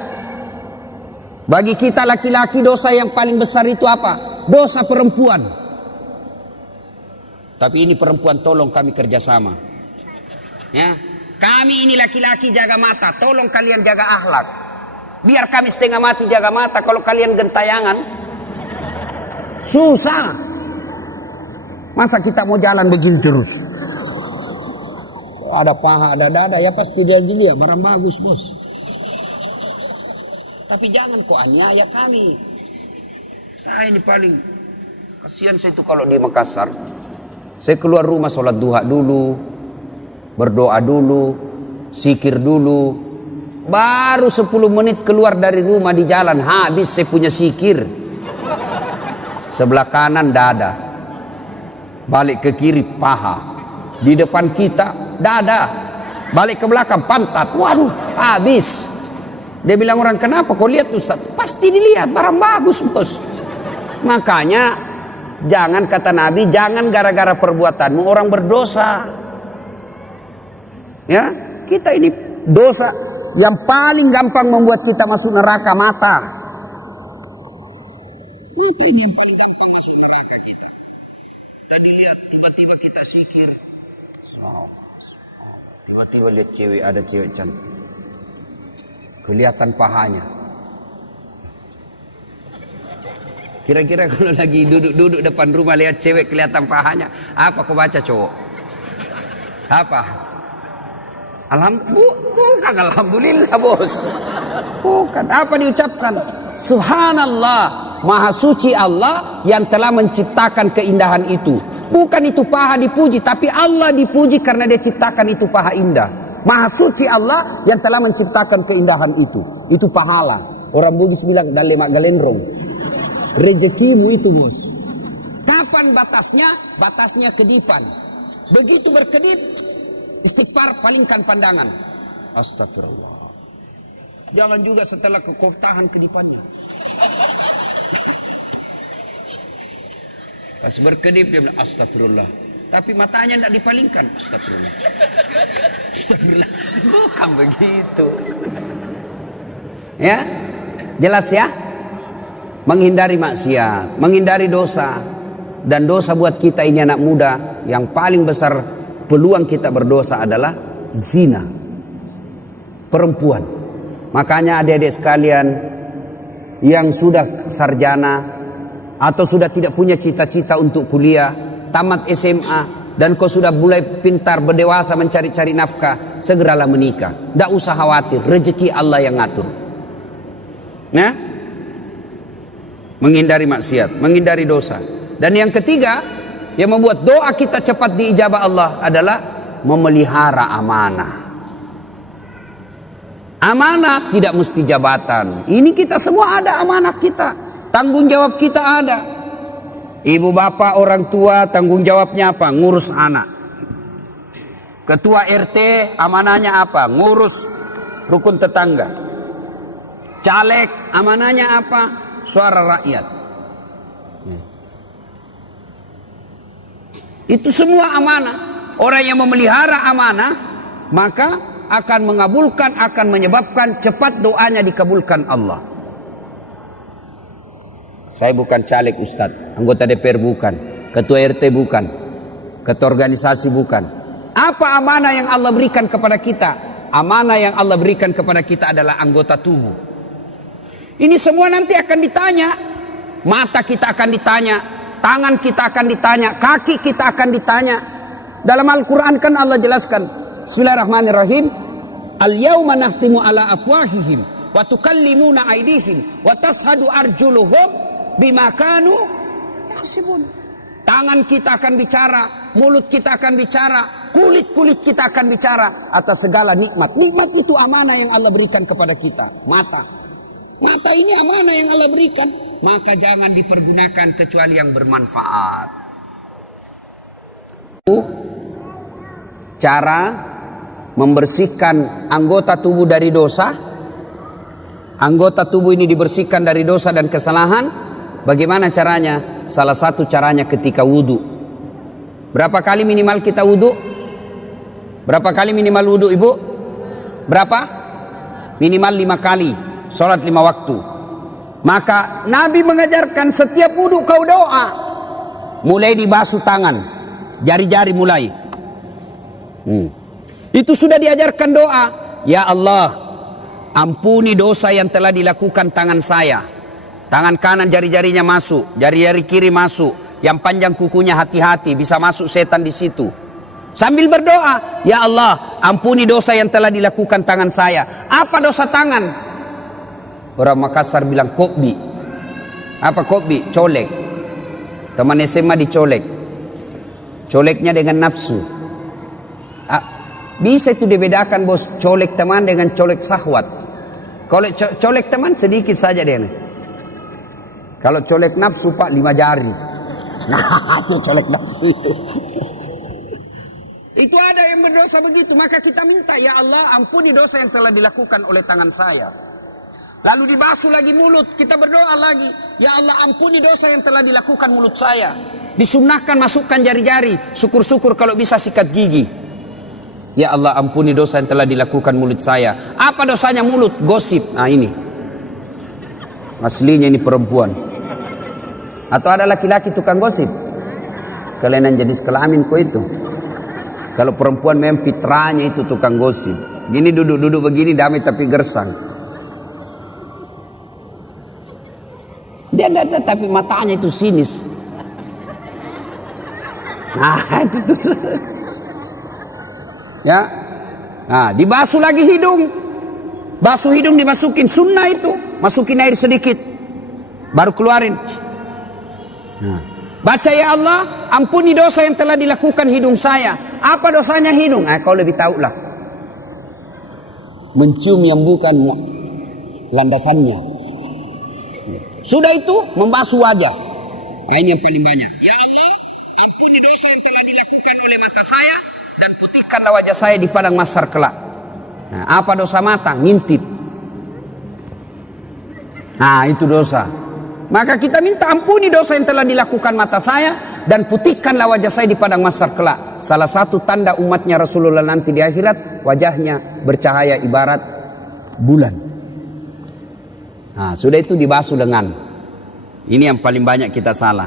Bagi kita laki-laki dosa yang paling besar itu apa? Dosa perempuan. Tapi ini perempuan tolong kami kerjasama. Ya, kami ini laki-laki jaga mata, tolong kalian jaga akhlak. Biar kami setengah mati jaga mata, kalau kalian gentayangan susah. Masa kita mau jalan begini terus? Ada paha, ada dada, ya pasti dia dilihat barang bagus bos. Tapi jangan kok aniaya kami. Saya ini paling kasihan saya itu kalau di Makassar. Saya keluar rumah sholat duha dulu, berdoa dulu, zikir dulu. Baru 10 menit keluar dari rumah di jalan, habis saya punya zikir. Sebelah kanan dada, balik ke kiri paha, di depan kita dada, balik ke belakang pantat. Waduh, habis. Dia bilang orang, kenapa kau lihat Ustaz? Pasti dilihat, barang bagus bos. Makanya jangan, kata Nabi, jangan gara-gara perbuatanmu orang berdosa. Ya, kita ini dosa yang paling gampang membuat kita masuk neraka, mata. Mata ini yang paling gampang masuk neraka kita. Tadi lihat tiba-tiba kita zikir, tiba-tiba lihat cewek, ada cewek cantik, kelihatan pahanya, Kira-kira kalau lagi duduk-duduk depan rumah lihat cewek kelihatan pahanya, apa kau baca cowok? Apa? Bukan alhamdulillah bos. Bukan. Apa diucapkan? Subhanallah, maha suci Allah yang telah menciptakan keindahan itu. Bukan itu paha dipuji, tapi Allah dipuji karena dia ciptakan itu paha indah. Maha suci Allah yang telah menciptakan keindahan itu. Itu pahala. Orang Bugis bilang dalemak galendrong. Rezekimu itu bos. Kapan batasnya? Batasnya kedipan. Begitu berkedip, istighfar, palingkan pandangan. Astagfirullah. Jangan juga setelah kau tahan kedipannya. Pas berkedip dia bilang astagfirullah. Tapi matanya tidak dipalingkan. Astagfirullah. Astagfirullah. Bukan begitu. Ya, jelas ya. Menghindari maksiat, menghindari dosa. Dan dosa buat kita ini anak muda, yang paling besar peluang kita berdosa adalah zina. Perempuan. Makanya adik-adik sekalian yang sudah sarjana atau sudah tidak punya cita-cita untuk kuliah, tamat SMA, dan kau sudah mulai pintar berdewasa mencari-cari nafkah, segeralah menikah. Tidak usah khawatir, rezeki Allah yang ngatur. Nah, menghindari maksiat, menghindari dosa. Dan yang ketiga, yang membuat doa kita cepat diijabah Allah adalah memelihara amanah. Amanah tidak mesti jabatan. Ini kita semua ada amanah kita. Tanggung jawab kita ada. Ibu bapak orang tua tanggung jawabnya apa? Ngurus anak. Ketua RT amanahnya apa? Ngurus rukun tetangga. Caleg amanahnya apa? Suara rakyat. Itu semua amanah. Orang yang memelihara amanah maka akan mengabulkan, akan menyebabkan cepat doanya dikabulkan Allah. Saya bukan caleg Ustadz, anggota DPR bukan, ketua RT bukan, ketua organisasi bukan. Apa amanah yang Allah berikan kepada kita? Amanah yang Allah berikan kepada kita adalah anggota tubuh. Ini semua nanti akan ditanya. Mata kita akan ditanya, tangan kita akan ditanya, kaki kita akan ditanya. Dalam Al-Quran kan Allah jelaskan, Bismillahirrahmanirrahim, Al-yawma nahtimu ala afwahihim wa tukallimuna aydihim wa tashhadu arjuluhum bima kanu yaksibun. Tangan kita akan bicara, mulut kita akan bicara, kulit-kulit kita akan bicara atas segala nikmat. Nikmat itu amanah yang Allah berikan kepada kita. Mata ini amanah yang Allah berikan, maka jangan dipergunakan kecuali yang bermanfaat. Cara membersihkan anggota tubuh dari dosa. Anggota tubuh ini dibersihkan dari dosa dan kesalahan. Bagaimana caranya? Salah satu caranya ketika wudu. Berapa kali minimal kita wudu? Berapa kali minimal wudu ibu? Berapa? Minimal 5 kali. Sholat 5 waktu. Maka Nabi mengajarkan setiap wudu kau doa. Mulai dibasuh tangan. Jari-jari mulai. Itu sudah diajarkan doa. Ya Allah, ampuni dosa yang telah dilakukan tangan saya. Tangan kanan jari-jarinya masuk, jari-jari kiri masuk. Yang panjang kukunya hati-hati, bisa masuk setan di situ. Sambil berdoa, ya Allah, ampuni dosa yang telah dilakukan tangan saya. Apa dosa tangan? Orang Makassar bilang kokbi. Apa kokbi? Colek. Teman SMA dicolek. Coleknya dengan nafsu. Bisa itu dibedakan bos, colek teman dengan colek sahwat. Kalau colek teman sedikit saja dia. Kalau colek nafsu pak 5 jari. Nah itu colek nafsu itu. Itu ada yang berdosa begitu, maka kita minta ya Allah ampuni dosa yang telah dilakukan oleh tangan saya. Lalu dibasuh lagi mulut, kita berdoa lagi, ya Allah ampuni dosa yang telah dilakukan mulut saya. Disunnahkan masukkan jari-jari, syukur-syukur kalau bisa sikat gigi. Ya Allah ampuni dosa yang telah dilakukan mulut saya. Apa dosanya mulut? Gosip. Nah ini. Aslinya ini perempuan. Atau ada laki-laki tukang gosip? Kelainan jenis kelamin kok itu. Kalau perempuan memang fitrahnya itu tukang gosip. Gini duduk-duduk begini damai tapi gersang. Dia enggak, tapi matanya itu sinis. Nah, itu. Ya. Nah, dibasuh lagi hidung. Basuh hidung dimasukin, sunnah itu. Masukin air sedikit. Baru keluarin. Nah. Baca, ya Allah, ampuni dosa yang telah dilakukan hidung saya. Apa dosanya hidung? Kau lebih tahu lah. Mencium yang bukan landasannya. Sudah itu, membasuh wajah. Ini yang paling banyak. Ya Allah, ampuni dosa yang telah dilakukan oleh mata saya, dan putihkanlah wajah saya di padang mahsyar kelak. Nah, apa dosa mata? Ngintip. Nah, itu dosa. Maka kita minta ampuni dosa yang telah dilakukan mata saya, dan putihkanlah wajah saya di padang mahsyar kelak. Salah satu tanda umatnya Rasulullah nanti di akhirat, wajahnya bercahaya ibarat bulan. Nah, sudah itu dibasuh lengan. Ini yang paling banyak kita salah.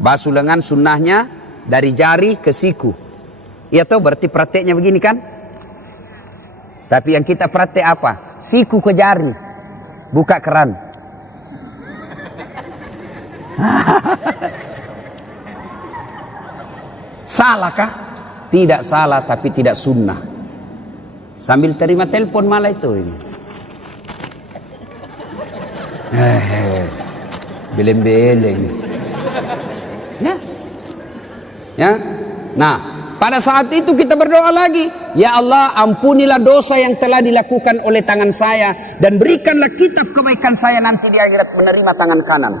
Basuh lengan sunnahnya dari jari ke siku. Ya tahu berarti prakteknya begini kan? Tapi yang kita praktek apa? Siku ke jari, buka keran. Salahkah? Tidak salah, tapi tidak sunnah. Sambil terima telepon malah itu ini. Beleng-beleng. Ya. Nah, pada saat itu kita berdoa lagi, ya Allah, ampunilah dosa yang telah dilakukan oleh tangan saya, dan berikanlah kitab kebaikan saya nanti di akhirat menerima tangan kanan.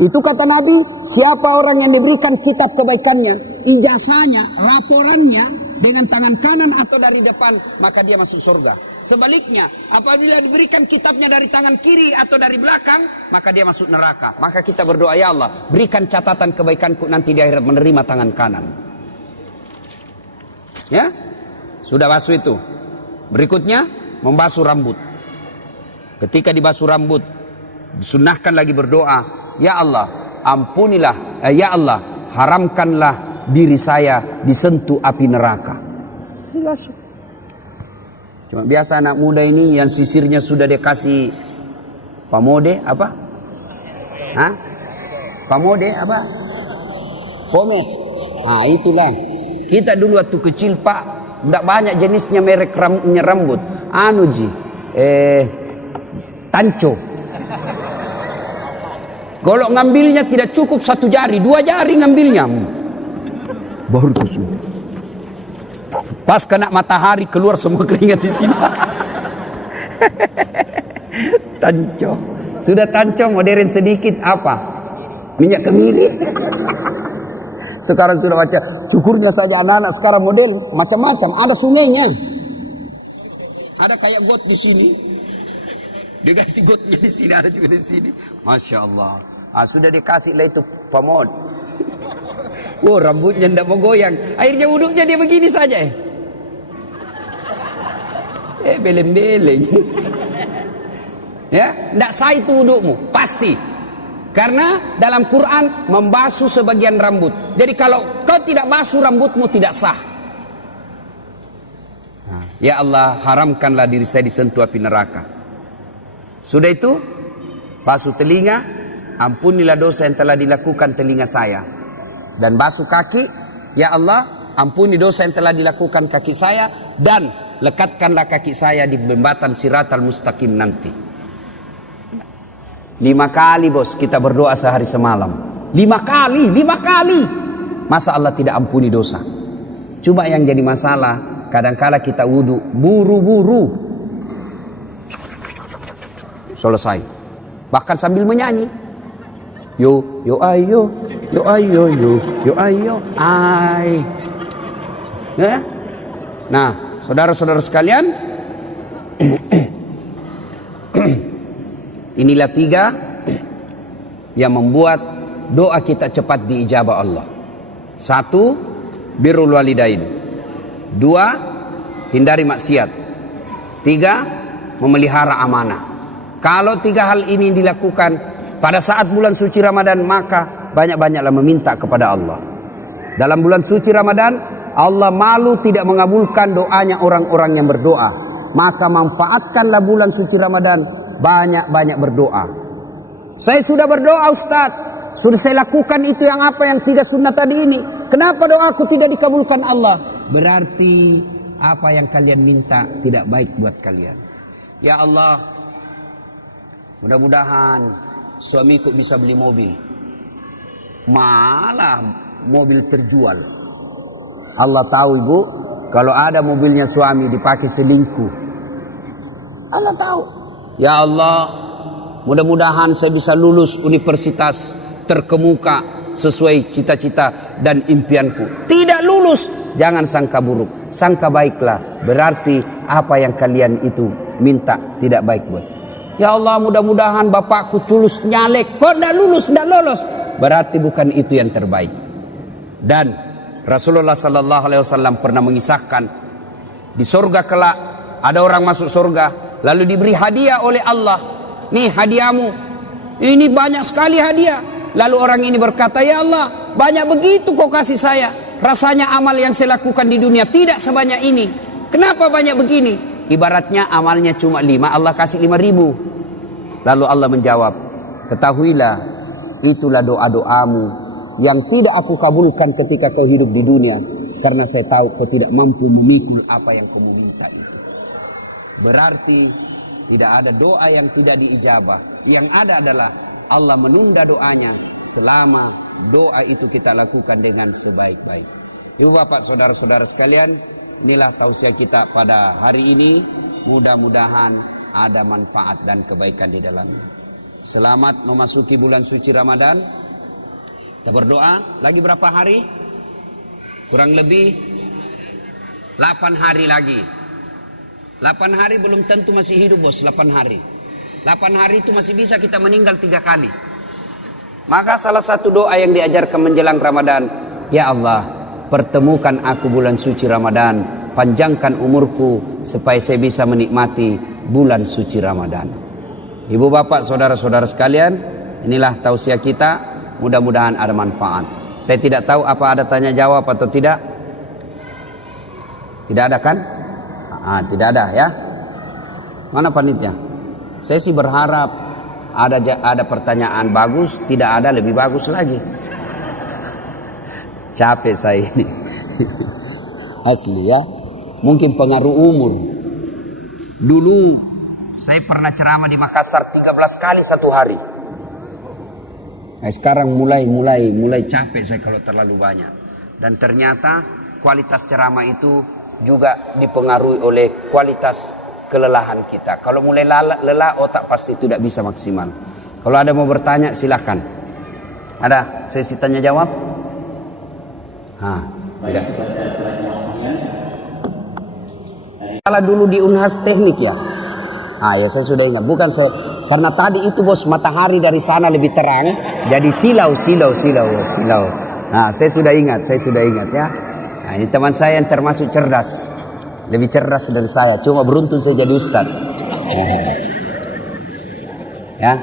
Itu kata Nabi, siapa orang yang diberikan kitab kebaikannya, ijazahnya, laporannya dengan tangan kanan atau dari depan, maka dia masuk surga. Sebaliknya, apabila diberikan kitabnya dari tangan kiri atau dari belakang, maka dia masuk neraka. Maka kita berdoa, ya Allah, berikan catatan kebaikanku nanti di akhirat menerima tangan kanan. Ya, sudah basuh itu. Berikutnya, membasuh rambut. Ketika dibasuh rambut, disunnahkan lagi berdoa, ya Allah, ampunilah, ya Allah, haramkanlah diri saya disentuh api neraka. Dibasuh. Cuma biasa anak muda ini yang sisirnya sudah dikasih pamode apa? Hah? Pamode apa? Pomade. Ah, itulah. Kita dulu waktu kecil, Pak, tidak banyak jenisnya merek rambut. Anu ji, Tanco. Kalau ngambilnya tidak cukup 1 jari, 2 jari ngambilnya. Baru itu semua. Pas kena matahari keluar semua keringat di sini. Tanco. Sudah tanco modern sedikit apa? Minyak kemiri. Sekarang sudah baca cukurnya saja anak-anak sekarang model macam-macam. Ada sungainya. Ada kayak got di sini. Diganti gotnya di sini, ada juga di sini. Masya Allah. Sudah dikasih lah itu pamod. Rambutnya tidak mau goyang. Akhirnya wuduknya dia begini saja. Beleng-beleng. Ya, tidak sah itu wudukmu, pasti. Karena dalam Quran membasuh sebagian rambut. Jadi kalau kau tidak basuh rambutmu tidak sah. Ya Allah, haramkanlah diri saya disentuh api neraka. Sudah itu, basuh telinga, ampunilah dosa yang telah dilakukan telinga saya. Dan basuh kaki, ya Allah, ampuni dosa yang telah dilakukan kaki saya, dan lekatkanlah kaki saya di jembatan Siratal Mustaqim nanti. 5 kali bos kita berdoa sehari semalam. 5 kali. Masa Allah tidak ampuni dosa? Cuma yang jadi masalah, kadangkala kita wudu buru-buru. Selesai. Bahkan sambil menyanyi. Yo ayo, yo ayo, yo ayo, ay. Ya? Nah, saudara-saudara sekalian, inilah 3 yang membuat doa kita cepat diijabah Allah. 1, birrul walidain. 2, hindari maksiat. 3, memelihara amanah. Kalau 3 hal ini dilakukan pada saat bulan suci Ramadan, maka banyak-banyaklah meminta kepada Allah. Dalam bulan suci Ramadan, Allah malu tidak mengabulkan doanya orang-orang yang berdoa. Maka manfaatkanlah bulan suci Ramadan, banyak-banyak berdoa. Saya sudah berdoa Ustaz, sudah saya lakukan itu yang apa yang tidak sunnah tadi ini. Kenapa doaku tidak dikabulkan Allah? Berarti apa yang kalian minta tidak baik buat kalian. Ya Allah, mudah-mudahan suamiku bisa beli mobil. Malah mobil terjual. Allah tahu ibu, kalau ada mobilnya suami dipakai selingkuh. Allah tahu. Ya Allah, mudah-mudahan saya bisa lulus universitas terkemuka sesuai cita-cita dan impianku. Tidak lulus, jangan sangka buruk, sangka baiklah. Berarti apa yang kalian itu minta tidak baik buat. Ya Allah, mudah-mudahan bapakku tulus nyalek, kok tidak lulus, tidak lolos. Berarti bukan itu yang terbaik. Dan Rasulullah Sallallahu Alaihi Wasallam pernah mengisahkan di surga kelak ada orang masuk surga lalu diberi hadiah oleh Allah. Nih hadiahmu, ini banyak sekali hadiah. Lalu orang ini berkata, ya Allah, banyak begitu kau kasih saya. Rasanya amal yang saya lakukan di dunia tidak sebanyak ini. Kenapa banyak begini? Ibaratnya amalnya cuma 5, Allah kasih 5.000. Lalu Allah menjawab, ketahuilah, itulah doa-doamu yang tidak aku kabulkan ketika kau hidup di dunia. Karena saya tahu kau tidak mampu memikul apa yang kau minta itu. Berarti tidak ada doa yang tidak diijabah. Yang ada adalah Allah menunda doanya selama doa itu kita lakukan dengan sebaik-baik. Ibu bapak saudara-saudara sekalian, inilah tausiah kita pada hari ini. Mudah-mudahan ada manfaat dan kebaikan di dalamnya. Selamat memasuki bulan suci Ramadan. Kita berdoa, lagi berapa hari? Kurang lebih 8 hari lagi. 8 hari belum tentu masih hidup bos, 8 hari. 8 hari itu masih bisa kita meninggal 3 kali. Maka salah satu doa yang diajarkan menjelang Ramadan, ya Allah, pertemukan aku bulan suci Ramadan, panjangkan umurku supaya saya bisa menikmati bulan suci Ramadan. Ibu bapak saudara-saudara sekalian, inilah tausiah kita, mudah-mudahan ada manfaat. Saya tidak tahu apa ada tanya jawab atau tidak. Tidak ada kan? Tidak ada ya. Mana panitia? Saya sih berharap ada pertanyaan bagus, tidak ada lebih bagus lagi. Capek saya ini. Asli ya. Mungkin pengaruh umur. Dulu saya pernah ceramah di Makassar 13 kali satu hari. Nah, sekarang mulai capek saya kalau terlalu banyak. Dan ternyata kualitas ceramah itu juga dipengaruhi oleh kualitas kelelahan kita. Kalau mulai lelah, otak pasti tidak bisa maksimal. Kalau ada mau bertanya, silahkan. Ada sesi tanya jawab? Tidak. Kalau dulu di Unhas Teknik ya. Ya saya sudah ingat. Bukan saya, karena tadi itu bos matahari dari sana lebih terang, jadi silau. Nah, saya sudah ingat ya. Nah, ini teman saya yang termasuk cerdas. Lebih cerdas dari saya. Cuma beruntung saya jadi ustaz. Ya.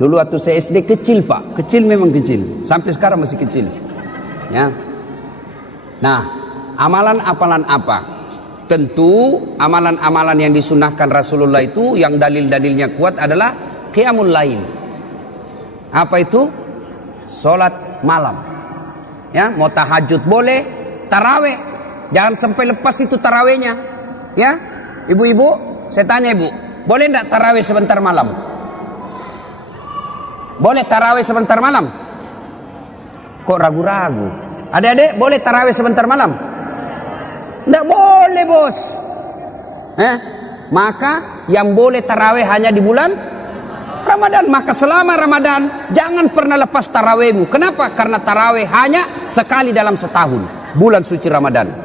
Dulu waktu saya SD kecil pak. Kecil memang kecil. Sampai sekarang masih kecil. Ya. Nah, amalan-amalan apa? Tentu amalan-amalan yang disunahkan Rasulullah itu yang dalil-dalilnya kuat adalah qiyamul lail. Apa itu? Salat malam. Ya, mau tahajud boleh, tarawih. Jangan sampai lepas itu tarawihnya. Ya, ibu-ibu, saya tanya ibu, boleh enggak tarawih sebentar malam? Boleh tarawih sebentar malam? Kok ragu-ragu? Adik-adik, boleh tarawih sebentar malam? Enggak boleh bos. Maka yang boleh tarawih hanya di bulan Ramadan. Maka selama Ramadan jangan pernah lepas tarawihmu. Kenapa? Karena tarawih hanya sekali dalam setahun, bulan suci Ramadan.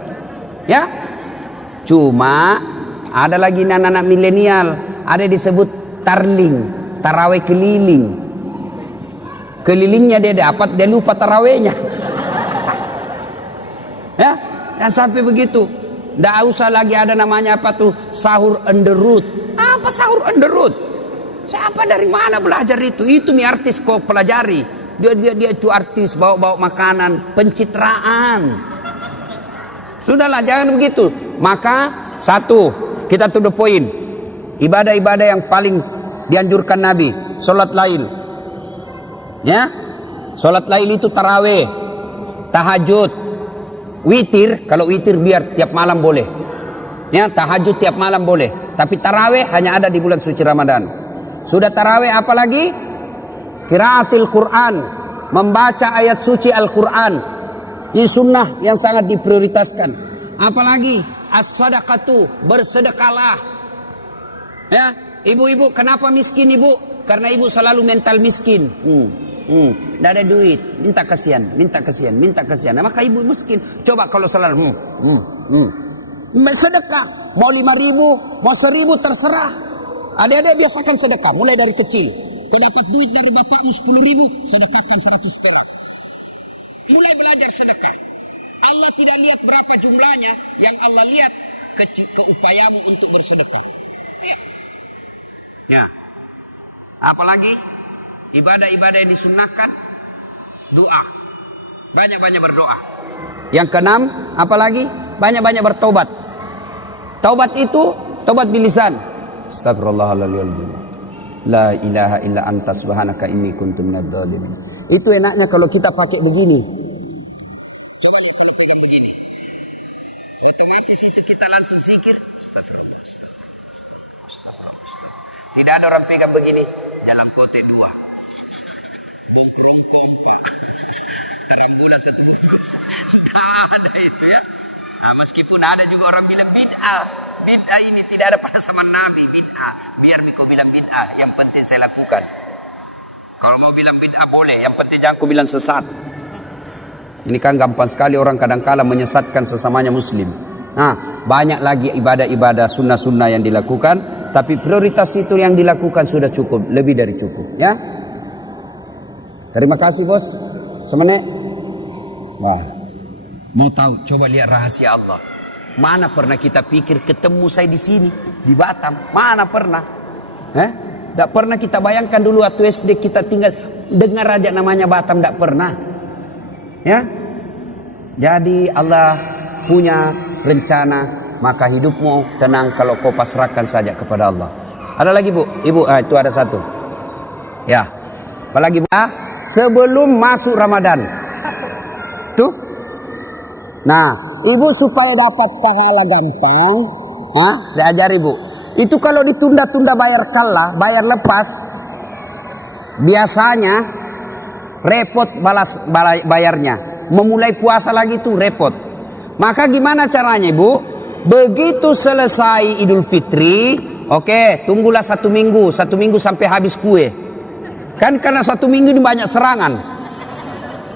Ya, cuma ada lagi anak-anak milenial, ada disebut tarling, tarawih keliling. Kelilingnya dia dapat, dia lupa tarawihnya. Ya, dan sampai begitu. Nggak usah lagi ada namanya apa tuh sahur on the road. Apa sahur on the road? Siapa dari mana belajar itu? Itu nih artis kok pelajari. Dia itu artis bawa makanan, pencitraan. Sudahlah, jangan begitu. Maka satu, kita to the point. Ibadah-ibadah yang paling dianjurkan Nabi, sholat lail. Ya, sholat lail itu taraweh, tahajud, witir. Kalau witir biar tiap malam boleh. Ya, tahajud tiap malam boleh. Tapi taraweh hanya ada di bulan suci Ramadan. Sudah taraweh apalagi? Qiraatil Quran, membaca ayat suci Al-Quran. Ini sunnah yang sangat diprioritaskan. Apalagi as-sadaqatu, bersedekahlah. Ya, ibu-ibu kenapa miskin ibu? Karena ibu selalu mental miskin. Tidak ada duit, minta kasihan, minta kasihan, minta kasihan. Nah, maka ibu miskin. Coba kalau selalu sedekah, mau 5.000, mau 1.000 terserah. Adik-adik biasakan sedekah, mulai dari kecil. Kau dapat duit dari bapakmu 10.000, sedekahkan 100 perak. Mulai belajar sedekah. Allah tidak lihat berapa jumlahnya, yang Allah lihat keupayamu untuk bersedekah. Ya. Apalagi ibadah-ibadah yang disunnahkan, doa. Banyak-banyak berdoa. Yang keenam, apalagi banyak-banyak bertobat. Taubat itu taubat bilisan. Astagfirullahaladzim. La ilaha illa anta subhanaka inni kuntu minadz dzalimin. Itu enaknya kalau kita pakai begini. Coba lihat kalau pegang begini. Otomatis itu kita langsung zikir. Tidak ada orang pegang begini dalam kote 2. Bongkrongkong. Rambulan 1 bungkus. Tidak ada itu ya. Nah, meskipun ada juga orang bilang bid'ah. Bid'ah ini tidak ada pada zaman Nabi. Bid'ah. Biar kau bilang bid'ah. Yang penting saya lakukan. Kalau mau bilang bid'ah boleh. Yang penting jangan kau bilang sesat. Ini kan gampang sekali orang kadang-kala menyesatkan sesamanya muslim. Nah, banyak lagi ibadah-ibadah sunnah-sunnah yang dilakukan. Tapi prioritas itu yang dilakukan sudah cukup. Lebih dari cukup. Ya. Terima kasih bos. Semenit. Wah. Mau tahu? Coba lihat rahasia Allah. Mana pernah kita pikir ketemu saya di sini, di Batam? Mana pernah? Tidak pernah kita bayangkan dulu waktu SD kita tinggal dengar aja namanya Batam, tidak pernah. Ya, jadi Allah punya rencana, maka hidupmu tenang kalau kau pasrahkan saja kepada Allah. Ada lagi bu? Ibu, itu ada satu. Ya, apalagi bu? Sebelum masuk Ramadan, tuh. Nah, ibu supaya dapat pahala gampang, saya ajari ibu. Itu kalau ditunda-tunda bayar kalah, bayar lepas, biasanya repot balas bayarnya. Memulai puasa lagi tuh repot. Maka gimana caranya ibu? Begitu selesai Idul Fitri, oke, tunggulah 1 minggu, 1 minggu sampai habis kue. Kan karena 1 minggu ini banyak serangan.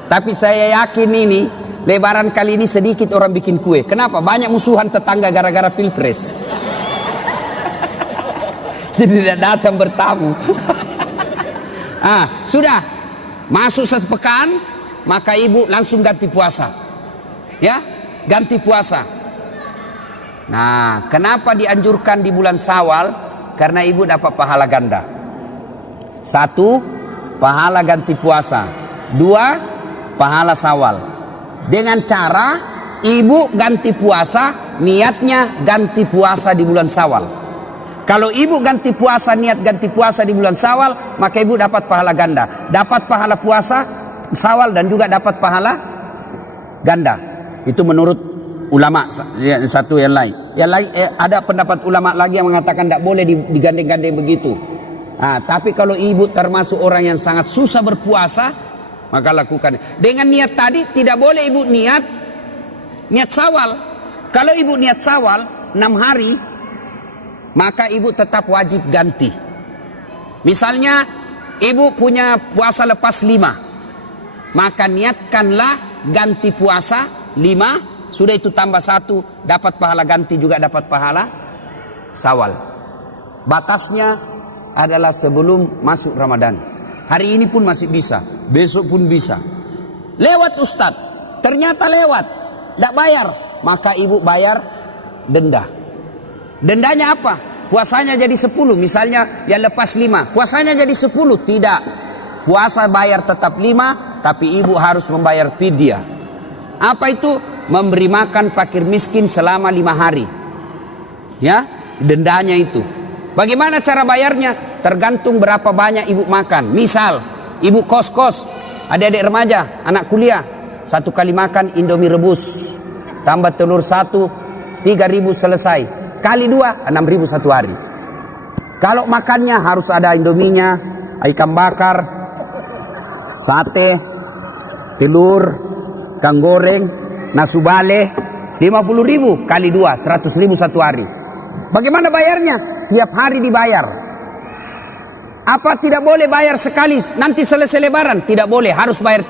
Tapi saya yakin ini Lebaran kali ini sedikit orang bikin kue. Kenapa? Banyak musuhan tetangga gara-gara pilpres. Jadi tidak datang bertamu. Sudah masuk 1 pekan, maka ibu langsung ganti puasa. Ya, ganti puasa. Nah, kenapa dianjurkan di bulan Syawal? Karena ibu dapat pahala ganda. 1, pahala ganti puasa. 2, pahala Syawal. Dengan cara ibu ganti puasa, niatnya ganti puasa di bulan Syawal. Kalau ibu ganti puasa, niat ganti puasa di bulan Syawal, maka ibu dapat pahala ganda. Dapat pahala puasa Syawal dan juga dapat pahala ganda. Itu menurut ulama satu yang lain. Yang lain ada pendapat ulama lagi yang mengatakan tidak boleh digandeng-gandeng begitu. Tapi kalau ibu termasuk orang yang sangat susah berpuasa, maka lakukan. Dengan niat tadi tidak boleh ibu niat Syawal. Kalau ibu niat Syawal 6 hari, maka ibu tetap wajib ganti. Misalnya ibu punya puasa lepas 5, maka niatkanlah ganti puasa 5. Sudah itu tambah 1, dapat pahala ganti juga dapat pahala Syawal. Batasnya adalah sebelum masuk Ramadan. Hari ini pun masih bisa, besok pun bisa. Lewat Ustadz, ternyata lewat, tidak bayar, maka ibu bayar denda. Dendanya apa? Puasanya jadi 10, misalnya yang lepas 5, puasanya jadi 10, tidak. Puasa bayar tetap 5, tapi ibu harus membayar fidyah. Apa itu? Memberi makan fakir miskin selama 5 hari. Ya, dendanya itu. Bagaimana cara bayarnya? Tergantung berapa banyak ibu makan. Misal, ibu kos-kos, adik-adik remaja, anak kuliah, 1 kali makan Indomie rebus, tambah telur 1, 3.000 selesai. Kali 2, 6.000 satu hari. Kalau makannya harus ada Indominya, ikan bakar, sate, telur, kang goreng, nasu bale, 50.000 kali 2, 100.000 satu hari. Bagaimana bayarnya? Tiap hari dibayar. Apa tidak boleh bayar sekali nanti selesai lebaran? Tidak boleh, harus bayar